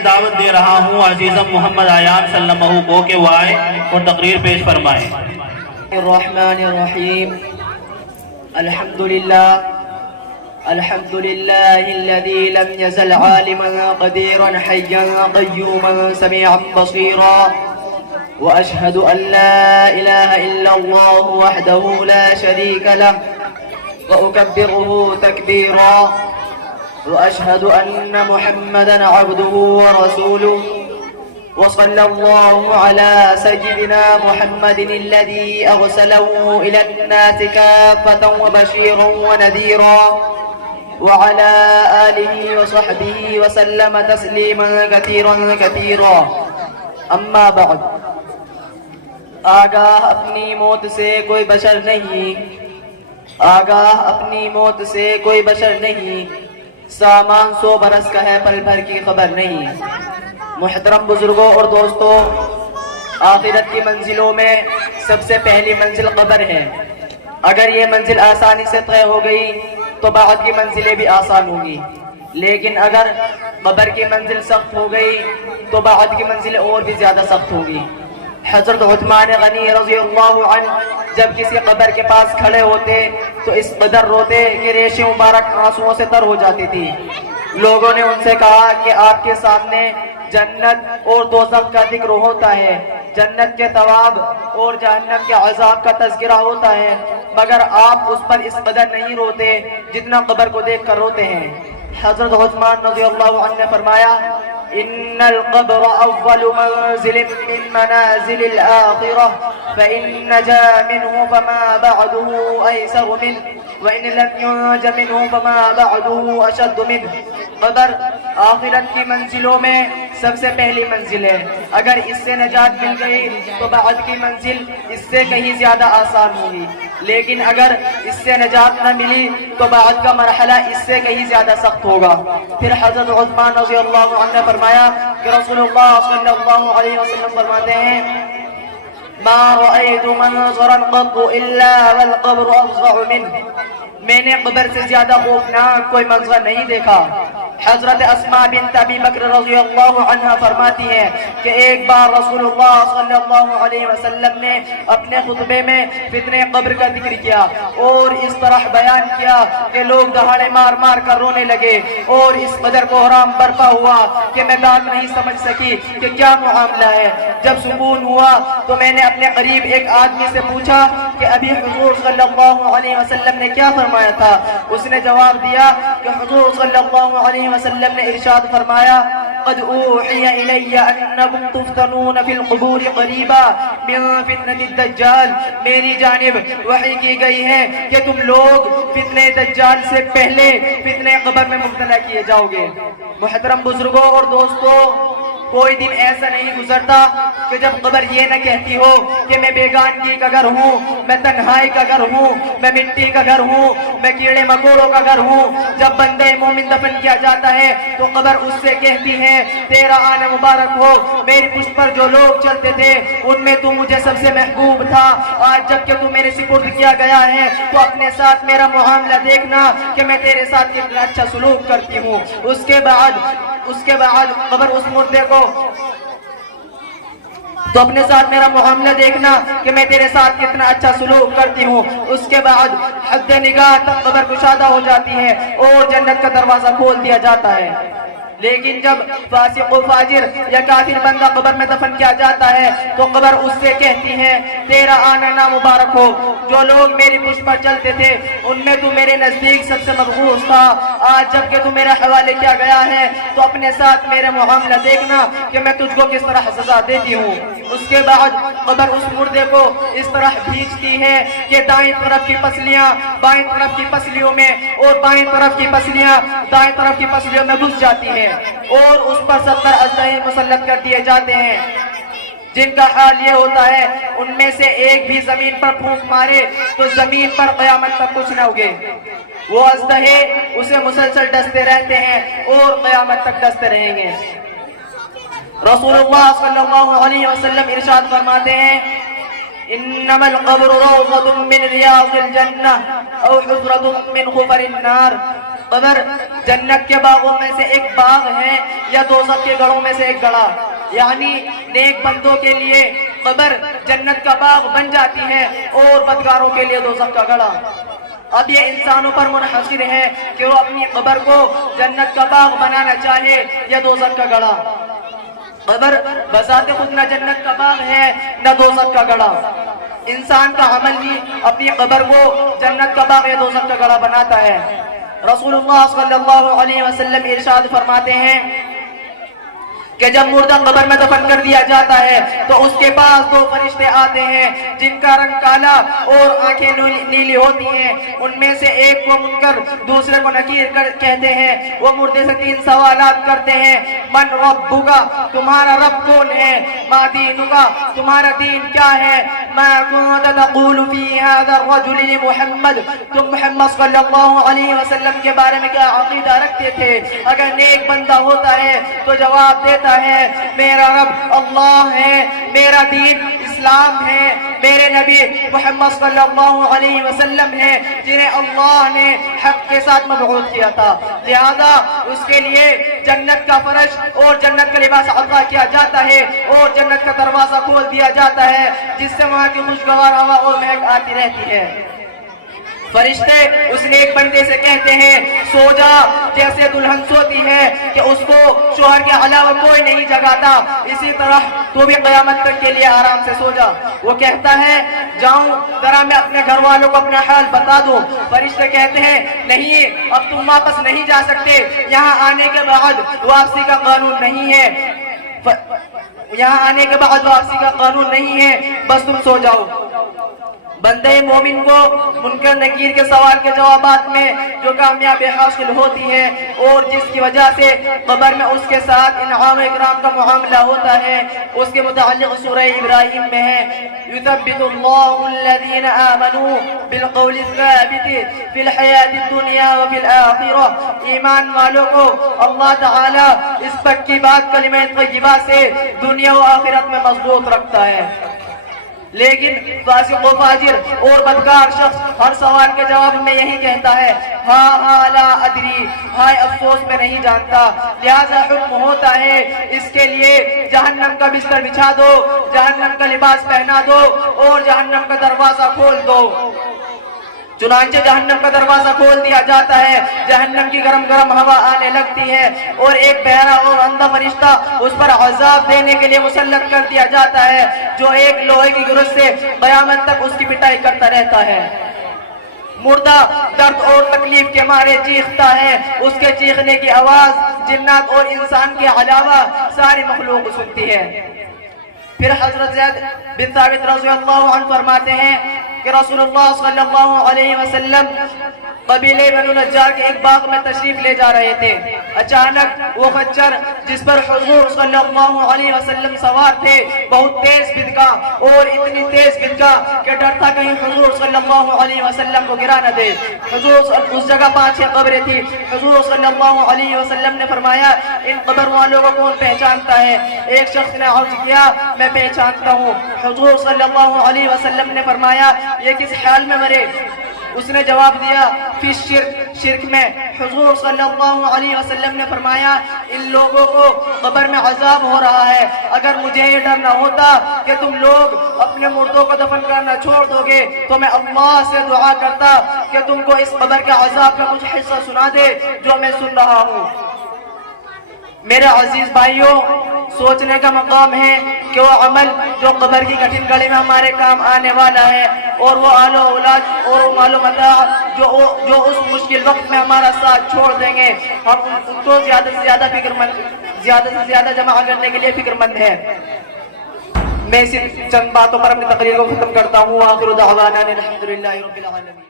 لیے دعوت دے رہا ہوں عزیزم محمد عیان صلی اللہ علیہ وسلم کو کہ وہ آئے اور تقریر پیش فرمائے۔ الرحمن الرحیم الحمد للہ الذی لم يزل عالما قدیرا حیا قیوما سمیعا بصیرا واشهد ان لا اله الا الله وحده لا شريك له واكبره تكبيرا واشهد ان محمدا عبده ورسوله وصلى الله على سيدنا محمد الذي أرسله إلى الناس كافة وبشيرا ونذيرا وعلى آله وصحبه وسلم تسليما كثيرا كثيرا أما بعد آگاہ اپنی موت سے کوئی بشر نہیں، آگاہ اپنی موت سے کوئی بشر نہیں، سامان 100 برس کا ہے پل بھر کی خبر نہیں۔ محترم بزرگوں اور دوستوں، آخرت کی منزلوں میں سب سے پہلی منزل قبر ہے۔ اگر یہ منزل آسانی سے طے ہو گئی تو بعد کی منزلیں بھی آسان ہوں گی، لیکن اگر قبر کی منزل سخت ہو گئی تو بعد کی منزلیں اور بھی زیادہ سخت ہوں گی۔ حضرت عثمان غنی رضی اللہ عنہ جب کسی قبر کے پاس کھڑے ہوتے تو اس قدر روتے کہ ریشیں مبارک آنسوؤں سے تر ہو جاتی تھی۔ لوگوں نے ان سے کہا کہ آپ کے سامنے جنت اور دوزخ کا ذکر ہوتا ہے، جنت کے ثواب اور جہنم کے عذاب کا تذکرہ ہوتا ہے، مگر آپ اس پر اس قدر نہیں روتے جتنا قبر کو دیکھ کر روتے ہیں۔ حضرت عثمان رضی اللہ عنہ نے فرمایا، ان القبر اول منزل من منازل الاخرہ فإن نجا منه فما بعده ایسر منه وإن لم ينج منه فما بعده اشد منه۔ قبر آخرت کی منزلوں میں سب سے پہلی منزل ہے، اگر اس سے نجات مل گئی تو بعد کی منزل اس سے کہیں زیادہ آسان ہوگی، لیکن اگر اس سے نجات نہ ملی تو بعد کا مرحلہ اس سے کہیں زیادہ سخت ہوگا۔ پھر حضرت عثمان رضی اللہ عنہ نے فرمایا کہ رسول اللہ صلی اللہ علیہ وسلم فرماتے ہیں، ما رأيت منظرا قط الا والقبر افظع منه، میں نے قبر سے زیادہ خوفناک کوئی منظر نہیں دیکھا۔ حضرت اسماء بنت ابی بکر رضی اللہ عنہ فرماتی ہے کہ ایک بار رسول اللہ صلی اللہ علیہ وسلم نے اپنے خطبے میں فتنہ قبر کا ذکر کیا اور اس طرح بیان کیا کہ لوگ دہاڑے مار مار کر رونے لگے اور اس قدر کو حرام برپا ہوا کہ میں بات نہیں سمجھ سکی کہ کیا معاملہ ہے۔ جب سکون ہوا تو میں نے اپنے قریب ایک آدمی سے پوچھا کہ ابھی حضور صلی اللہ علیہ وسلم نے کیا فرمایا تھا؟ اس نے جواب دیا کہ حضور صلی اللہ علیہ وسلم نے ارشاد فرمایا، قد اوحی الی انکم تفتنون فی القبور قریبا من فتنة الدجال، میری جانب وحی کی گئی ہے کہ تم لوگ فتنہ دجال سے پہلے فتنہ قبر میں مبتلا کیے جاؤ گے۔ محترم بزرگوں اور دوستوں، کوئی دن ایسا نہیں گزرتا کہ جب قبر یہ نہ کہتی ہو کہ میں بیگانگی کا گھر ہوں، میں تنہائی کا گھر ہوں، میں مٹی کا گھر ہوں، میں کیڑے مکوڑوں کا گھر ہوں۔ جب بندے مومن دفن کیا جاتا ہے تو قبر اس سے کہتی ہے، تیرا آنا مبارک ہو، میری پشت پر جو لوگ چلتے تھے ان میں تو مجھے سب سے محبوب تھا، آج جب کہ تو میرے سپرد کیا گیا ہے تو اپنے ساتھ میرا معاملہ دیکھنا کہ میں تیرے ساتھ کتنا اچھا سلوک کرتی ہوں۔ اس کے بعد قبر اس مردے کو تو اپنے ساتھ میرا معاملہ دیکھنا کہ میں تیرے ساتھ کتنا اچھا سلوک کرتی ہوں۔ اس کے بعد حد نگاہ تک قبر کشادہ ہو جاتی ہے اور جنت کا دروازہ کھول دیا جاتا ہے۔ لیکن جب فاسق و فاجر یا کافر بندہ قبر میں دفن کیا جاتا ہے تو قبر اس سے کہتی ہے، تیرا آنا نامبارک ہو، جو لوگ میری پشت پر چلتے تھے ان میں تو میرے نزدیک سب سے مبغوض تھا، آج جب کہ تو میرے حوالے کیا گیا ہے تو اپنے ساتھ میرے معاملہ دیکھنا کہ میں تجھ کو کس طرح سزا دیتی ہوں۔ اس کے بعد قبر اس مردے کو اس طرح بھیجتی ہے کہ دائیں طرف کی پسلیاں بائیں طرف کی پسلیوں میں اور بائیں طرف کی پسلیاں دائیں طرف کی پسلیوں میں گھس جاتی ہیں اور اس پر 70 اژدہے مسلط کر دیے جاتے ہیں، جن کا حال یہ ہوتا ہے ان میں سے ایک بھی زمین پر پھونک مارے تو زمین پر قیامت تک کچھ نہ اگے۔ وہ اژدہے اسے مسلسل ڈستے رہتے ہیں اور قیامت تک ڈستے رہیں گے۔ رسول اللہ صلی اللہ علیہ وسلم ارشاد فرماتے ہیں، انما القبر روضۃ من ریاض الجنہ او حفرۃ من حفر النار، قبر جنت کے باغوں میں سے ایک باغ ہے یا دوزخ کے گڑھوں میں سے ایک گڑھا. یعنی نیک بندوں کے لیے قبر جنت کا باغ بن جاتی ہے اور بدکاروں کے لیے دوزخ کا گڑھا. اب یہ انسانوں پر منحصر ہے کہ وہ اپنی قبر کو جنت کا باغ بنانا چاہے یا دوزخ کا گڑھا. قبر بذات خود نہ جنت کا باغ ہے نہ دوزخ کا گڑھا. انسان کا عمل ہی اپنی قبر کو جنت کا باغ یا دوزخ کا گڑھا بناتا ہے. رسول اللہ صلی اللہ علیہ وسلم ارشاد فرماتے ہیں کہ جب مردہ قبر میں دفن کر دیا جاتا ہے تو اس کے پاس دو فرشتے آتے ہیں جن کا رنگ کالا اور آنکھیں نیلی ہوتی ہیں. ان میں سے ایک کو منکر دوسرے کو نکیر کہتے ہیں. وہ مردے سے 3 سوالات کرتے ہیں. من ربک، تمہارا رب کون ہے؟ ما دینک، تمہارا دین کیا ہے؟ ما كنت تقول في هذا الرجل محمد، تم محمد صلی اللہ علیہ وسلم کے بارے میں کیا عقیدہ رکھتے تھے؟ اگر نیک بندہ ہوتا ہے تو جواب دیتا ہے میرا رب اللہ ہے، میرا دین اسلام ہے، میرے نبی محمد صلی اللہ علیہ وسلم ہے جنہیں اللہ نے حق کے ساتھ مبعوث کیا تھا. لہذا اس کے لیے جنت کا فرش اور جنت کا لباس عطا کیا جاتا ہے اور جنت کا دروازہ کھول دیا جاتا ہے جس سے وہاں کی خوشگوار ہوا اور مہک آتی رہتی ہے. فرشتے اس نیک بندے سے کہتے ہیں سو جا جیسے دلہن سوتی ہے کہ اس کو شوہر کے علاوہ کوئی نہیں جگاتا، اسی طرح تو بھی قیامت تک کے لیے آرام سے سو جا. وہ کہتا ہے جاؤں ذرا میں اپنے گھر والوں کو اپنا حال بتا دوں. فرشتے کہتے ہیں نہیں، اب تم واپس نہیں جا سکتے، یہاں آنے کے بعد واپسی کا قانون نہیں ہے، یہاں آنے کے بعد واپسی کا قانون نہیں ہے، بس تم سو جاؤ. بندے مومن کو منکر نکیر کے سوال کے جوابات میں جو کامیابی حاصل ہوتی ہے اور جس کی وجہ سے قبر میں اس کے ساتھ انعام و اکرام کا معاملہ ہوتا ہے، اس کے متعلق سورہ ابراہیم میں ہے یثبت اللہ الذین آمنوا بالقول الثابت فی الحیاۃ الدنیا وفی الآخرہ. ایمان والوں کو اللہ تعالی اس پکی بات کلمہ طیبہ سے دنیا و آخرت میں مضبوط رکھتا ہے. لیکن فاسق و فاجر اور بدکار شخص ہر سوال کے جواب میں یہی کہتا ہے ہاں لا ادری، ہائے افسوس میں نہیں جانتا. لہذا حکم ہوتا ہے اس کے لیے جہنم کا بستر بچھا دو، جہنم کا لباس پہنا دو اور جہنم کا دروازہ کھول دو. چنانچہ جہنم کا دروازہ کھول دیا جاتا ہے، جہنم کی گرم گرم ہوا آنے لگتی ہے اور ایک بہرا اور اندھا فرشتہ اس پر عذاب دینے کے لیے مسلط کر دیا جاتا ہے جو ایک لوہے کی گرز سے قیامت تک اس کی پٹائی کرتا رہتا ہے. مردہ درد اور تکلیف کے مارے چیختا ہے، اس کے چیخنے کی آواز جنات اور انسان کے علاوہ ساری مخلوق سنتی ہے. پھر حضرت زید بن ثابت رضی اللہ عنہ فرماتے ہیں کہ رسول اللہ صلی اللہ علیہ وسلم قبیلے بنو نجار کے ایک باغ میں تشریف لے جا رہے تھے. اچانک وہ خچر جس پر حضور صلی اللہ علیہ وسلم سوار تھے بہت تیز بھدکا اور اتنی تیز بھدکا کہ ڈر تھا کہیں حضور صلی اللہ علیہ وسلم کو گرا نہ دے. حضور اس جگہ 5-6 قبریں تھی. حضور صلی اللہ علیہ وسلم نے فرمایا ان قبر والوں کو کون پہچانتا ہے؟ ایک شخص نے عرض کیا میں پہچانتا ہوں. حضور صلی اللہ علیہ وسلم نے فرمایا یہ کس حال میں مرے؟ اس نے جواب دیا فی شرک میں. حضور صلی اللہ علیہ وسلم نے فرمایا ان لوگوں کو قبر میں عذاب ہو رہا ہے. اگر مجھے یہ ڈر نہ ہوتا کہ تم لوگ اپنے مردوں کو دفن کرنا چھوڑ دو گے تو میں اللہ سے دعا کرتا کہ تم کو اس قبر کے عذاب کا کچھ حصہ سنا دے جو میں سن رہا ہوں. میرے عزیز بھائیوں، سوچنے کا مقام ہے کہ وہ عمل جو قبر کی کٹھن گھڑی میں ہمارے کام آنے والا ہے اور وہ آل و اولاد اور وہ مال و متاع جو اس مشکل وقت میں ہمارا ساتھ چھوڑ دیں گے، ہم ان کو زیادہ سے زیادہ جمع کرنے کے لیے فکر مند ہیں. میں اسی چند باتوں پر اپنی تقریر کو ختم کرتا ہوں. آخر دعوانا الحمدللہ رب العالمین.